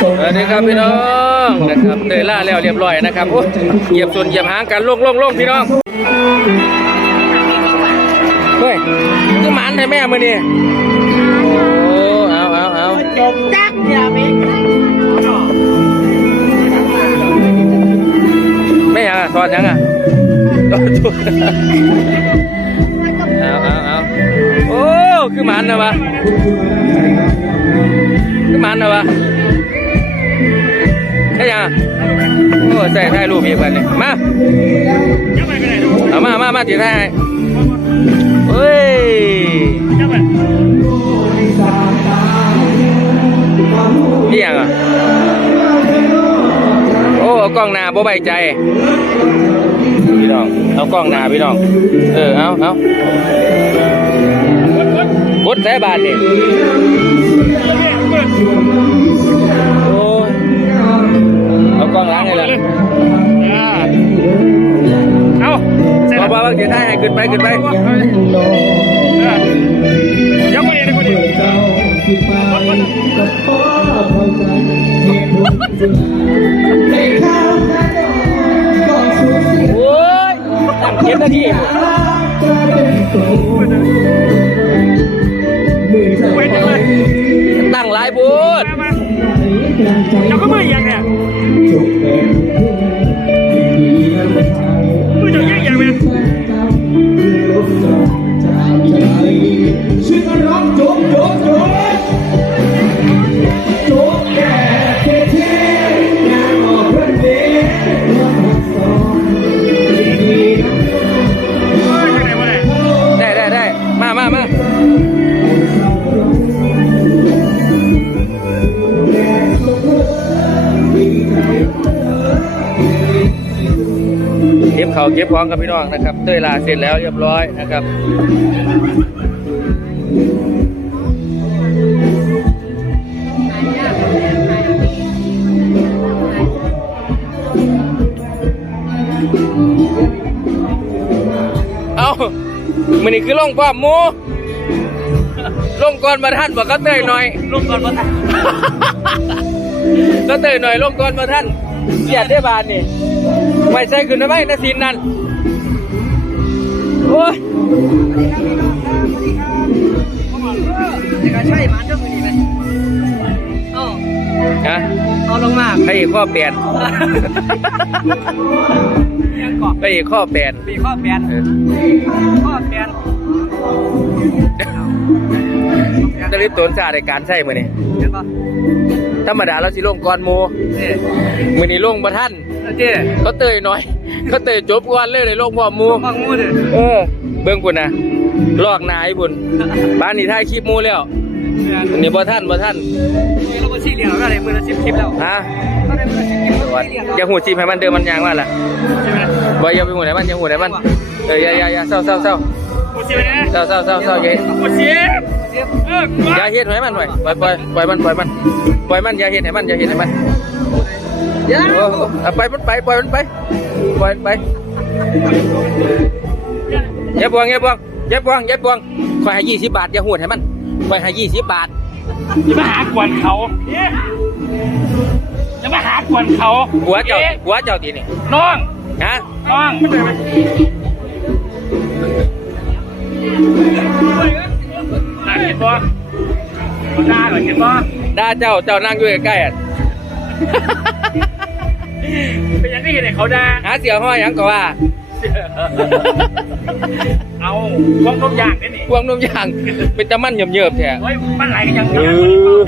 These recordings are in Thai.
สวัสดีครับพี่น้องนะครับเตยล่าแล้วเรียบร้อยนะครับโอ้เหยียบส่วนเหยียบหางกันล่งล่งล่งพี่น้องเฮ้ยคือหมันให้แม่มือนี่โอ้เอาเอาเอาจบจักอย่าไปแม่ยังอะสอนยังอะเอาเอาเอาโอ้คือหมันนะวะคือหมันนะวะ ใช่ยังโอ้ใส่ถ่ายรูปอีกวันนี่มาเอามามามาจีได้เฮ้ยนี่ยังอะโอ้เอากล้องหน้าบ่ใบใจพี่น้องเอากล้องหน้าพี่น้อง เออเอาเอากดใส่บาทนี่ อากล้องหล้างเลยล่ะเอาบอกว่าว่าจะได้ให้ขึ้นไปขึ้นไปยังไม่เห็นเลยคนเดียวโอ้ยตั้งเจ็ดนาทีเว้นจังเลยตั้งหลายบูธมามา เราก็มือยังเนี่ยมือจะยังยังไหม เก็บเขาวเก็บของกับพี่น้องนะครับเต้ยลาเสร็จแล้วเรียบร้อยนะครับเอามันนี่คือลงความหมูลงก่อนมาท่านบอกก็เตยหน่อยลงก่อนมาก็เตยหน่อยลงก่อนมาท่านเสียดได้บานนี่ ไม่ใช่ขึ้นนะไม่นะสินนั่นโอ้ยก็ใช่มันก็มีไหมเอาฮะเอาลงมาไปอีกข้อแปดยังกาะไปอีกข้อแปดปีข้อแปดข้อแปดจะรีบตนสาในการใช่ไหมือนี่เห็ นปะธรรมดาเราสิลงก่อนหมูนี่มือนี่ลงมาท่านเจ๊เขาเตยหน่อย เขาเตยจบก่อนเลยเลยลงพร้อมหมู มังมูดิเออเบิ่งปุ่นนะลอกหนายปุ่นบ้านนี้ถ่ายคลิปหมูแล้วอันนี้บ่ท่านบ่ท่านเราก็ชี้เหลี่ยมแล้วได้มือละสิบคลิปแล้วฮะก็ได้มือละสิบคลิปแล้ววัดชี้เหลี่ยมอย่าหูจีบให้มันเดิมมันยางว่าล่ะใช่ไหมบ่อย่าไปหูไหนมันอย่าหูไหนมันเอออย่าอย่าอย่าเศร้าเศร้าเศร้ากูเสียนะเศร้าเศร้าเศร้าเศร้าอย่ากูเสียเอออย่าเฮ็ดให้มันหน่อยปล่อยปล่อยปล่อยมันปล่อยมันปล่อยมันอย่าเฮ็ดให้มันอย่าเฮ็ดให้มันเดี๋ยวโอ้เอาไปมันไปปล่อยมันไปปล่อยมันไปอย่าบวงอย่าบวงอย่าบวงอย่าบวงคอยให้ยี่สิบบาทอย่าหูดให้มันคอยให้ยี่สิบบาทจะมาหากวนเขาจะมาหากวนเขาหัวเจ้าหัวเจ้าตีนี่น้องฮะน้อง น่าเหรอเห็นบ่ด่าเจ้าเจ้านั่งอยู่ใกล้ๆอะเป็นยังไงเห็นเขาด่าหาเสียห้อยหยังก็ว่าเอาพวกนมยางนี่นี่พวงนมยางเป็นตะมันเยิบๆแท้เฮ้ยมันไหลกันยังเออ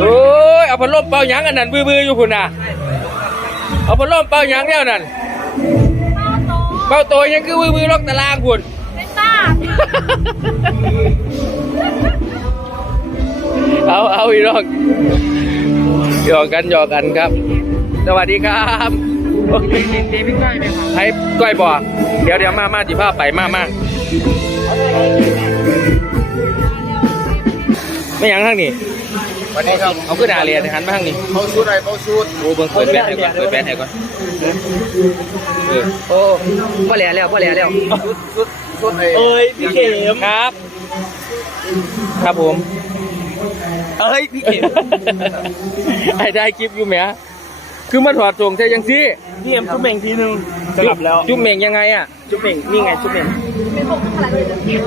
โอ้ยเอาพัดลมเป่าหยังอันนั้นบื้อๆอยู่คุณน่ะเอาพัดลมเป่าหยังแนวนั้นเป่าโตยังคือบื้อๆลอกตารางคุณไม่ทรา เอาเอาอีกรอกหยอกกันหยอกกันครับ สวัสดีครับโอ้ยดีพี่ก้อยไหมครับให้ก้อยบอกเดี๋ยวเดี๋ยวมามาจีผ้าไปมามาไม่หยังทางนี้วันนี้ครับเอาขึ้นดาเรียนหันมาทางนี้เขาชุดอะไรเขาชุดโอ้เบิ่งเปิดแบนให้ก่อนเปิดแบนให้ก่อนเออโอ้พ่อแหล่แล้วพ่อแหล่แล้วชุดชุดไอ้เอ้ยพี่เข็มครับ ครับผม เอ้ยพี่เข็มไอ้ได้คลิปอยู่แหมคือมาถอดส่งใช่ยังสิพี่เอ็มจุ๊บเม่งทีนึงสลับแล้วจุ๊บเหม่งยังไงอะจุ๊บเม่งนี่ไงจุ๊บเม่ง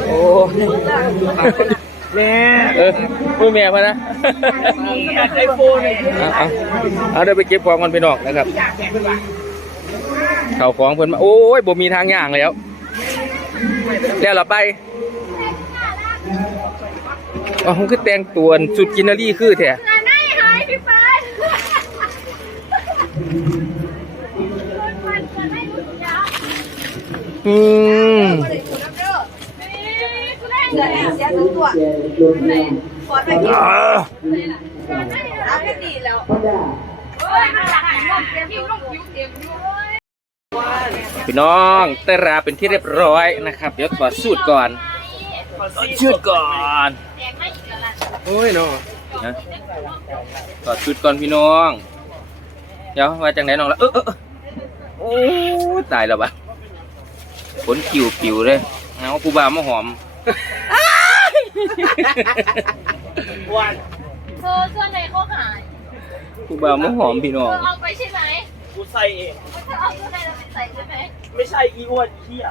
โอ้แม่เออพูดแม่มานะไอโฟนเอาเอาเอาเดี๋ยวไปเก็บของกันไปนอกนะครับเขาของเพิ่นมาโอ้ยบ่มีทางย่างแล้วแล้วเราไป อ๋อคือแต่งตัวสุดกินนารีคือแท้แต่ไม่หายพี่ฟ้ามันมันไม่รู้ยาอืมนี่กูได้เงินเสียตัวตัวขอไปกินอ่ารับก็ดีแล้วดีแล้วพี่น้องเตราเป็นที่เรียบร้อยนะครับ เดี๋ยวถอดสูตรก่อน ถอดสูตรก่อนแดงไม่อีกแล้วล่ะโอ้ยเนาะนะถอดสูตรก่อนพี่น้อง เดี๋ยวว่าจังไหนน้องละเออเออเออโอ้ยตายแล้วบะขนคิวปิวเลยเอาผู้บ่าวมาหอมวันเธอเสื้อในเขาหายผู้บ่าวมาหอมพี่น้องเธอเอาไปใช่ไหมกูใส่เองเธอเอาเสื้อในเราไปใส่ใช่ไหมไม่ใช่อีอ้วนเหี้ย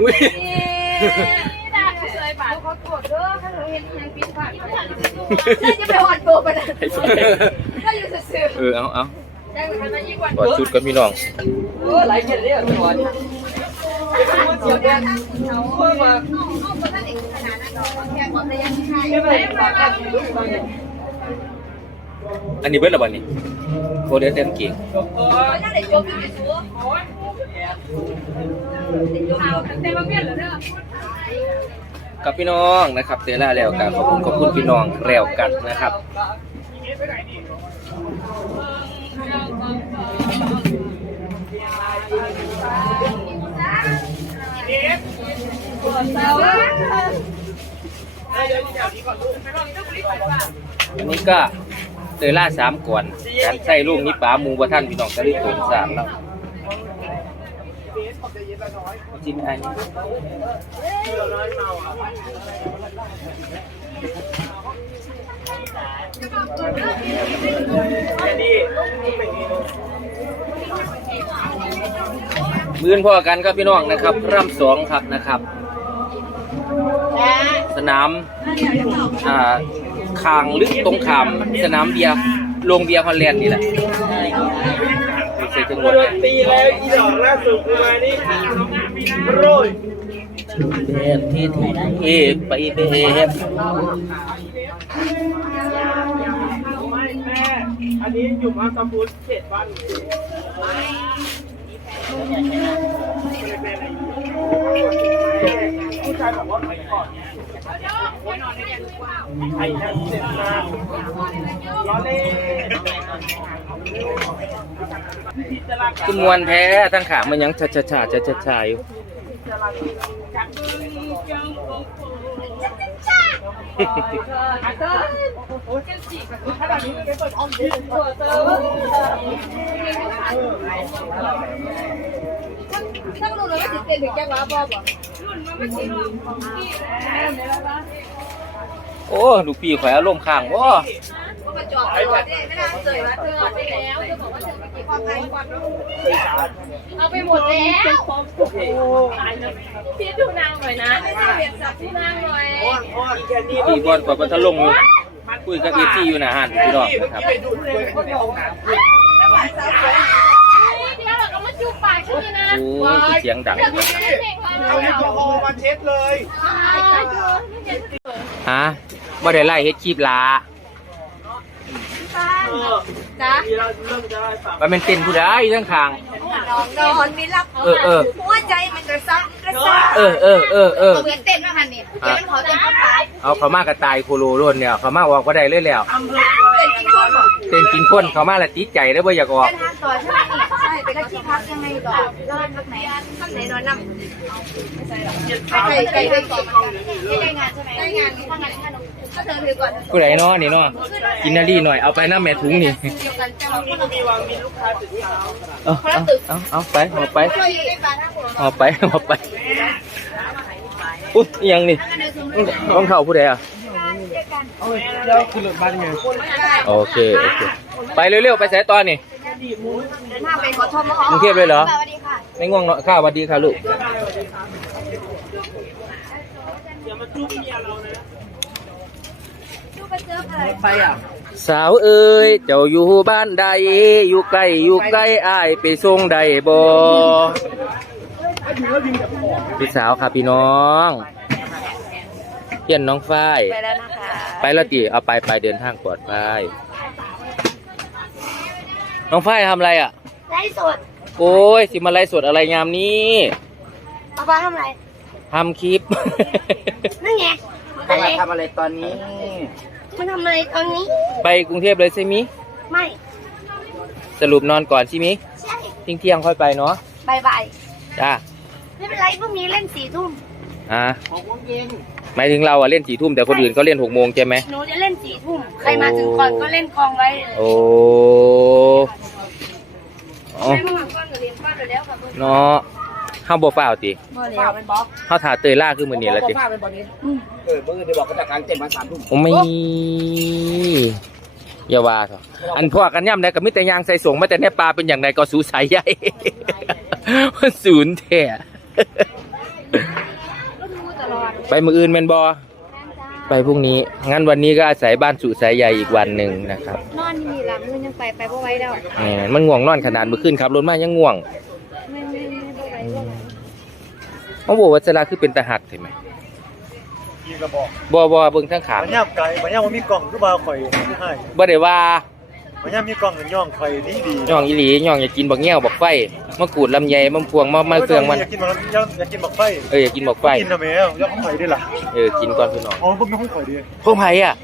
อุ้ยนี่ด่า เคยบาดเขาโกรธเด้อถ้าเราเห็นยังปิดผ่านไม่ทันจะไปหอดโบไปเลยก็อยู่ซื่อเออเอาเอาๆยังเป็นยิ่งกว่าถอดก่อนพี่น้องเออหลเย็นเลยอะทุกคนเดี๋ยวเดี๋ยเขาเพิ่มาเอวัด็กขนาดนั้นเราแค่ความระยะที่ใช่ไม่ไม่ไม่ไม่อันนี้เบิดละบ่นี่โคเดเต็มเก่งน่าเกจบอยู่สูงโอ้ยเด็กจบเอาเต็มมาเพี้ยนเลยเด้อ กับพี่น้องนะครับเตล่าแล้วกันขอบคุณขอบคุณพี่น้องแล้วกันนะครับอันนี้ก็เตยล่าสามก่อนการใส่ลูกนี้ป๋ามูบะท่านพี่น้องจะรีบโกงสามแล้ว จิ้มอันนี้แค่นี้เป็นนี้มื้นพ่อกันครับพี่น้องนะครับ ร่ำสองครับนะครับ สนามอ่าคางลึกตรงขามสนามเบียร์โรงเบียร์ฮอลแลนด์นี่แหละ ไม่ใช่จังหวัดโดนตีแล้วอีดอกล่าสุดมานี่โรยแบบที่ที่ที่ไปแบบไม่แม่อันนี้อยู่มาตาพุทธเขตบ้านผู้ชายบอกว่าไปก่อนไอ้นั่นเสร็จมาล้อเล่น คือมวนแท้ทั้งขามันยังชาชาชาชาชาชาอยู่ถ้ารู้เลยว่าสิเต้นถึงแก้ว่าบอบอ่โอ้ลูกพี่ข่อยอารมณ์ค้างบ่ ก็มาจอดตลอดเนี่ยไม่น่าเจอว่าเธอไปแล้วเธอบอกว่าเธอไปเก็บความไกลก่อนเอาไปหมดแล้วพี่ดูนางหน่อยนะไม่ได้เรียนสับดูนางหน่อยพี่บอลกว่าบรรทลงคุยกับเอฟซีอยู่หน้าห้านพี่น้องนะครับเดี๋ยวเราก็มาจูบปากฉันนะโอ้ยเสียงดังเอาแอลกอฮอล์มาเช็ดเลยฮะบ่ได้ไล่เฮ็ดคลิปลา จ้ามีเราเริ่มจะได้ฟังมันเป็นเต้นผู้ใดอยู่ข้างนอนนอนไม่หลับเออเออ หัวใจมันกระซับกระซับๆเออเออเออเออเอาเวียนเต้นมาหันนี่เดี๋ยวมันขอเต้นเข้าไปเอาเขามากระตายโคโลร่นเนี่ยเขามาออกบ่ได้เลยแล้วอำเภอเต้นกินคนบอกเต้นกินคนเขามาละติดใจได้บ่อยากออกเป็นทางต่อใช่ไหมใช่เป็นที่พักยังไงต่อแล้วพักไหนพักไหนนอนนั่งไม่ใช่ใช่ใช่ต่อไม่ได้งานใช่ไหมได้งานนี่ทำงานที่ถนน ก็เธอถือก่อนผู้ใดเนาะนี่เนาะกินนารีหน่อยเอาไปน้ำแม่ถุงนี่เดียวกันแต่พว่ารุ่งนี้จะมีวางมีลูกค้าตื่นเช้าเอาเอาเอาเอาไปเอาไปช่วยได้ปลาทั้งหมดเอาไปเอาไปอุ้ยอิหยังนี่รองเท้าผู้ใดอะการเจอกันเดี๋ยวคือรถบัสไงโอเคโอเคไปเร็วๆไปสายตอนนี่เดินทางไปขอชมมกรุงเทพเลยเหรอสวัสดีค่ะไม่ง่วงเนาะข้าวสวัสดีค่ะลูกดูไปเจออะไร ไปอะสาวเอ้ยเจ้าอยู่บ้านใดอยู่ใกล้อยู่ใกล้อ้ายไปส่งใดบ่พี่สาวค่ะพี่น้องเพียนน้องฝ้ายไปแล้วนะคะไปแล้วติเอาไปไปเดินทางปลอดภัยน้องฝ้ายทำอะไรอะไลฟ์สดโอ้ยสิมาไลฟ์สดอะไรงามนี้ป้าป้าทำอะไรทำคลิปนั่นไงมันอะไรทำอะไรตอนนี้ มันทำอะไรตอนนี้ ไปกรุงเทพเลยใช่มิไม่ สรุปนอนก่อนใช่มิใช่เที่ยงเที่ยงๆค่อยไปเนาะบายบายจ้าไม่เป็นไรพรุ่งนี้เล่นสี่ทุ่มอ่าหมายถึงเราอะเล่นสี่ทุ่มแต่คนอื่นเขาเล่นหกโมงใช่ไหมหนูจะเล่นสี่ทุ่มใครมาถึงก่อนก็เล่นกองไว้เลยโอ้อ๋อไม่ต้องหลังก้อนหนูเรียนก้อนเดี๋ยวแล้วกับเพื่อน เนาะ ห้ามบ่ฟ้าวติบ่แล้ว เป็นบล็อกห้าถ่าเตยล่าคือมือนี่แล้วติป้าเป็นบอลนี้เออเมื่อได้บอกก็จะกางเต็มมาสามทุ่มโอ้ไม่อย่าว่าเถอะอันพวกกันย่ำได้กับมิตรยางใส่ส่งมาแต่ในปลาเป็นอย่างไรก็สูสายใหญ่ศูนย์แท้ก็ดูตลอดไปมืออื่นแมนบอไปพรุ่งนี้ งั้นวันนี้ก็อาศัยบ้านสุสายใหญ่อีกวันหนึ่งนะครับนอนนี่ละมือยังไปไปบ่ไหว้แล้วแหมมันง่วงนอนขนาดเมื่อคืนขับรถมายังง่วง ไม่ไม่ไม่บ่ไหว้บ่ไหว้ เขาบอกว่าสลาคือเป็นตาหักใช่ไหมยิงกระบอกบอบอเบิ่งทั้งขางมันย่ามไก่มันย่ามว่ามีกล่องคือบ่าวข่อยที่ให้บ่ได้ว่ามันย่ามมีกล่องกันย่องข่อยดีดีย่องอีหลีย่องอยากกินบักเงี้ยวบักไฟมะกรูดลำไยมะพวงมะมะเฟืองมันอยากกินมันย่างอยากกินบักไฟเอออยากกินบักไฟกินนะแม่ย่องของข่อยด้วยล่ะเออกินก่อนพี่น้องอ๋อพวกนี้ของข่อยดีพวกไผ่อะ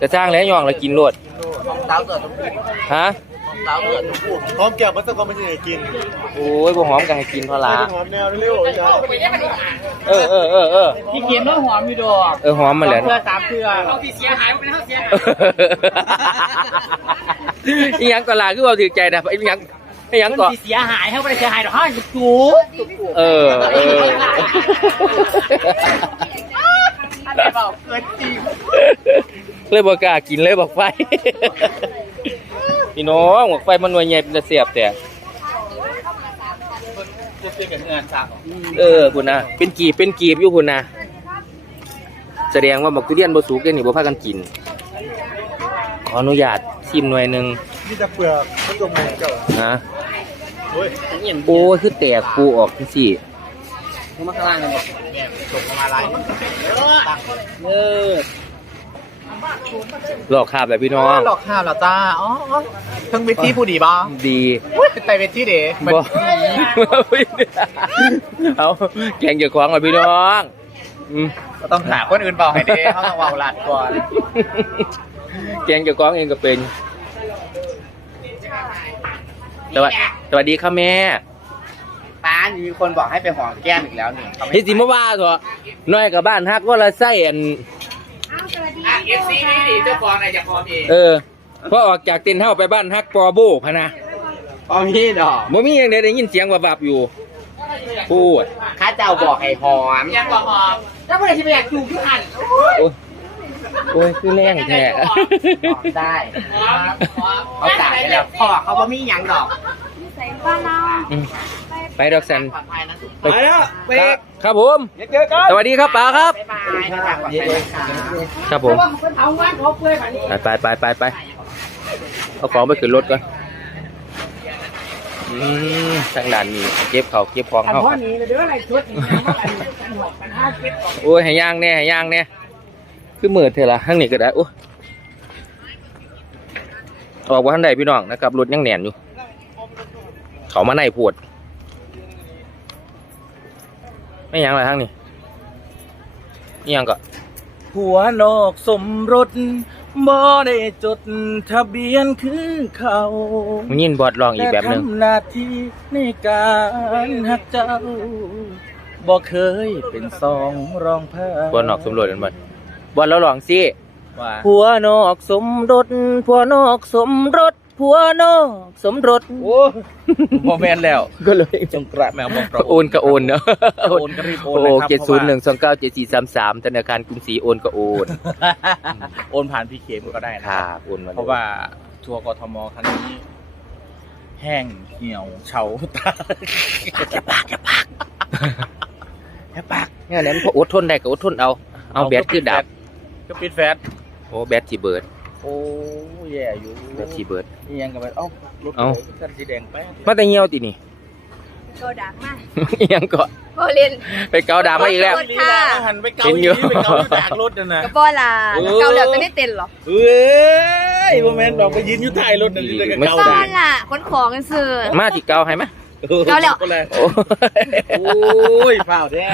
จะจ้างแล้วย่องแล้วกินโลดสาวเกิดทุกคู่ฮะ สาวเกิดทุกคู่พร้อมแก้วมันสักก่อนมันจะได้กินโอ้ยบ่หอมกันให้กินพอละใส่หอมแนวเร็วๆจ้าเออเออเออเออพี่เกียมต้องหอมอยู่ดอกเออหอมมาแล้วเพื่อสามเพื่อเอาที่เสียหายเป็นเท่าเสียอีหยังก็ลาคือว่าถือใจนะอีหยังอีหยังก็ที่เสียหายเขาไม่ได้เสียหายดอกห้าจูเออเอออะไรเปล่าเกินจริงเลยบอกกล้ากินเลยบอกไฟ พี่น้องบอกไฟมันหน่วยใหญ่เป็นตะเสียบแต่จะเป็นกับเงินสาวเออคุณนะเป็นกีบเป็นกีบอยู่คุณนะแสดงว่าบักทุเรียนบ่สุกเด้นี่บ่พากันกิน ขออนุญาตชิมหน่วยหนึงนี่จะเปลือกมันจมลงเจ้านะโอ้ยโอ้ยคือแตกปูออกจังซี่มึงมาข้างล่างกันบอกเนี่ยส่งมาอะไรเออ หลอกคาบแบบพี่น้อง หลอกข้าวเหรอจ้า อ๋อทั้งเวทีผู้ดีบ้าดีเป็นไปเวทีเด๋บ่เอาแกงเกี่ยวของกับพี่น้องอืมต้องหาคนอื่นบอกให้เด้เขาต้องวางหลัดก่อน แกงเกี่ยวกับเองก็เป็นสวัสสวัสดีค่ะแม่ป้ามีคนบอกให้ไปหอมแก้มอีกแล้วนี่เฮ็ดสิมาว่าเถอะน้อยกับบ้านฮักว่าละไส้อัน อ้าวสวัสดี เอ ฟซีนี่ดิเจ้าของอะไรจะหอมเองเออพอออกจากเต็นท์เฮาไปบ้านฮักปอโบพะนะหอมพี่ดอกบ่มีหยังได้ได้ยินเสียงวับๆอยู่ พูด ข้าเจ้าบอกให้หอมยังบอกหอมแล้วเมื่อไหร่จะไปอยากจูบยุหันโอ้ยโอ้ยคือแรงแท้ได้เขาจ่ายไปแล้วพ่อเขาบ่มีหยังดอกใส่บ้านเรา อืมไปดอกสันปลอดภัยนะไปแล้วเบรก ครับผมเจอกันสวัสดีครับป๋าครับ บ๊ายบายนะจ๊ะปลอดภัยนะคะครับผมว่าเขาเอาวันเขาเปื่อยแบบนี้ไปไปไปไปไปเอาของไปขึ้นรถก่อนอืมทางด้านนี้เก็บเขาวเก็บของอันเขาพ่อนี้เดี๋ยวอะไรชุดนี้ว่าอันอันหกอันห้าสิบโอ้ยให้ย่างแน่ให้ย่างแน่คือมืดเถอะละทางนี้ก็ได้โอ้ยออกว่าทันใดพี่น้องนะครับรถยังแหนนอยู่ เขามาในปวด ไม่ยังอะไรทางนี้นี่ยังก็ผัวนอกสมรสบ่ได้จดทะเบียนคือเขามึงยินบอดลองอีกแบบหนึ่งต่ทำหน้าที่ในการหักเจ้าบ่เคยเป็นสองรองผ้าบอดนอกสมรสกันบอดบอดแล้วลองสิว่าผัวนอกสมรสผัวนอกสมรส ผัวนอกสมรสโอ้โมแมนแล้วก็เลยจงกระแมวบอกกระโอนก็โอนเนาะโอนก็รีบโอนโอ้เลยครับเจ็ดศูนย์หนึ่งสองเก้าเจ็ดสี่สามสามธนาคารกรุงศรีโอนก็โอน โอนผ่านพีเคมก็ได้นะคครัรับบโอนมาลยเพราะว่าทัวร์กทมครั้งนี้ แห้งเหี่ยวเฉาตายอย่าปากอย่าปากอย่าปากเนี่ยนั้นพออดทนได้ก็อดทนเอา เอาแบตคือดับก็ปิดแฟตโอ้แบตสีเบิร์ด โอ้แย่อยู่แบตสีเบิร์ดนี่ยังกับไปเอ้ารถเอ้ากันสีแดงไปมาแต่เหี่ยวตินี่โกดักมากยังก็โบเล่นไปเกาดามาอีกแล้วรถค่ะหันไปเกาเห็นหอยู่ลีไปเกาที่จากรถนั่นนะกระป๋อลาเกาเหลือก็ได้เต้นหรอเอ้ยโมเมนต์บอกไปยืนอยู่ท้ายรถนั่นเลยกับเกาบ้าได้นล่ะคนของกันซื้อมาที่เกาให้ไหมเกาแล้วก็เลยโอ้โอ้ยเปล่าแท้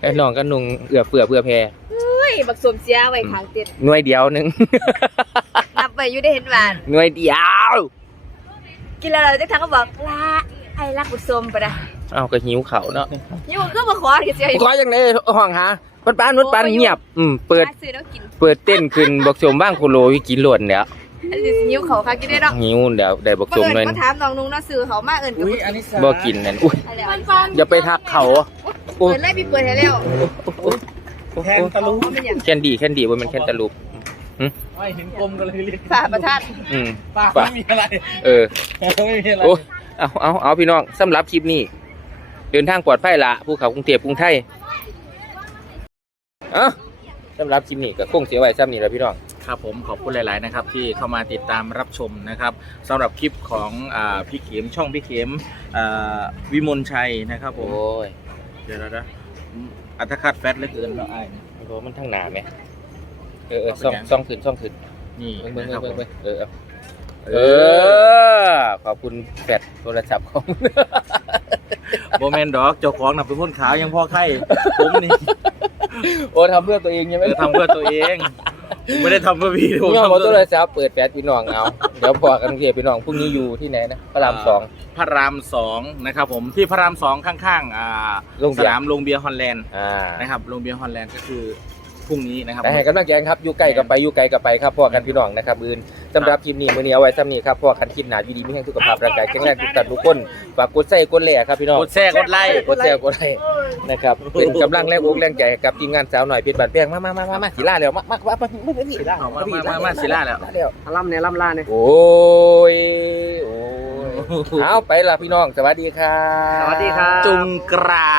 ไอ้น้องก็นุ่งเอือเฟือเพื่อแพรเฮ้ ยบักสวมเสียไว้ข้างเต้นหน่วยเดียวหนึง นับไปอยู่ได้เห็นหวานหน่วยเดียว กินแล้วเราจะทักก็บอกลาไอ้รักบักสมปะนะเอาก็หิวเขาเนาะยังก็มาขอกันเสียขออย่างไรห้องหาปันปานปันปานเงียบ อืมเปิด ซื้อแล้วกินเปิดเต้นขึ้นบอกชมบ้างโคโลวิกินหล่นเดี๋ยวอันนี้สิยิ้วเขาค่ะกินได้ดอกหิวเดี๋ยวได้บอกบ่ชมเอิญเลยก็ถามน้องนุ้งน่าซื้อเขามาเอิญกับอุ้ยอันนี้สาบ่กินนั่นอุ้ย มันฟังอย่าไปทักเขาเปิดเลยพี่เปิดให้แล้ว แทนตะลุเขาเป็นอย่างแคนดี้แคนดี้ว่ามันแคนตาลูปไม่เห็นกลมก็เลยเรียกฝ่าประทัดอืมป้าไม่มีอะไร เออไม่มีอะไรโอ้เอาเอาเอาพี่น้องสำหรับคลิปนี้ เดินทางปลอดภัยละภูเขากรุงเทพกรุงไทยเอะสำหรับคลิปนี้ก็คงเสียไว้ซ้ำนี่แหละพี่น้องครับผมขอบคุณหลาย ๆ นะครับ ที่เข้ามาติดตามรับชมนะครับสำหรับคลิปของอ่าพี่เข็มช่องพี่เข็มอ่าวิมลชัยนะครับผมโอ้ยเดี๋ยวนะนะ อัตคัดแฟตเหลือเกินแล้วไอ้ายโหมันทั้งหนาไหมเออเออซ่องซ่องขึ้นซ่องขึ้นนี่เบิ่งเบิ่งนะครับเบิ่งผมเบิ่งเออเอาเอเอออ ขอบคุณแฟดโทรศัพท์ของ โบแมนดอกเจ้าของน่ะเป็นคนขาวยังพ่อไข่ผมนี่โอ้ทำเพื่อตัวเองใช่ไหม เออทำเพื่อตัวเอง ผมไม่ได้ทำเพื่อพี่ผมพี่น้องทำบอกเพื่โทอรศัพท์เปิดแฟดพี่น้องเอา เดี๋ยวพอกันเกียพี่น้องพรุ่งนี้อยู่ที่ไหนนะพระรามสอง พระรามสองนะครับผมที่พระรามสองข้างๆอ่าโรงเบีสยร์ นามโรงเบียร์ฮอลแลนด์อ่านะครับโรงเบียร์ฮอลแลนด์ก็คือพรุ่งนี้นะครับ แต่ให้กำลังใจกันครับอยู่ไกลกับไปอยู่ไกลกับไปครับพ่อกันพี่น้องนะครับอื่น สำหรับคลิปนี้มื้อนี้เอาไว้ซ้ำนี้ครับพ่อกันคลิปหนาอยู่ดีมีแห่งสุขภาพร่างกายแข็งแรงทุกท่านทุกคนฝากกดไส้กดแหล่ครับพี่น้องกดแชร์กดไลค์กดแชร์กดไลค์นะครับเป็นกำลังแรงอกแรงใจให้กับทีมงานสาวหน่อยเพชรบานแพงมามามามามาสีล่าแล้วมามามามามามาสีล่าเอามามามามาศิลาแล้วแล้วล่ำเนี่ยล่ำล่าเนี่ยโอ้ยโอ้ยเอาไปละพี่น้องสวัสดีครับสวัสดีครับจุงกรา